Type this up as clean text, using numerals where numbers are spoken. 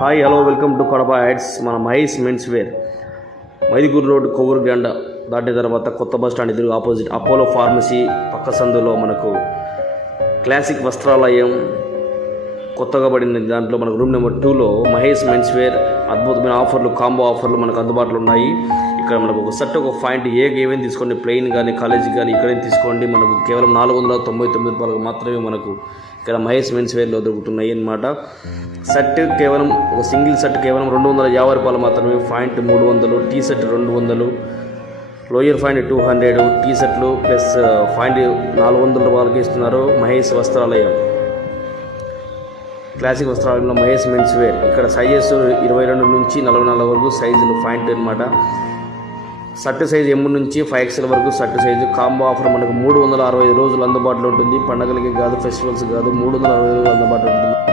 Hi hello welcome to Kadapa ads. మన Mahesh men's wear, Mydukur road Kovvur గండ దాటిన తర్వాత కొత్త బస్ స్టాండ్ ఎదురు ఆపోజిట్ అపోలో ఫార్మసీ పక్క సందులో మనకు క్లాసిక్ వస్త్రాలయం కొత్తగా పడిన దాంట్లో మనకు రూమ్ నెంబర్ 2లో మహేష్ మెన్స్ వేర్ అద్భుతమైన ఆఫర్లు, కాంబో ఆఫర్లు మనకు అందుబాటులో ఉన్నాయి. ఇక్కడ మనకు ఒక సెట్ ఒక పాయింట్ ఏమైనా తీసుకోండి, ప్లెయిన్ కానీ కాలేజీ కానీ ఇక్కడే తీసుకోండి. మనకు కేవలం 499 రూపాయలకు మాత్రమే మనకు ఇక్కడ మహేష్ మెన్స్ వేర్లో దొరుకుతున్నాయి అన్నమాట. సెట్ కేవలం ఒక సింగిల్ సెట్ కేవలం 250 రూపాయలు మాత్రమే. Pant 300, T shirt 200, lower pant 200, T షర్ట్లు ప్లస్ పాయింట్ 400 రూపాయలకి ఇస్తున్నారు. మహేష్ వస్త్రాలయం, క్లాసిక్ వస్త్రాలయంలో మహేష్ మెన్స్ వేర్. ఇక్కడ సైజెస్ 22 నుంచి 44 వరకు సైజులు పాయింట్ అనమాట. షర్ట్ సైజు M నుంచి 5XL వరకు షర్ట్ సైజు. కాంబో ఆఫర్ మనకు 365 రోజులు అందుబాటులో ఉంటుంది. పండగలకి కాదు, ఫెస్టివల్స్ కాదు, 365 రోజులు అందుబాటులో ఉంటుంది.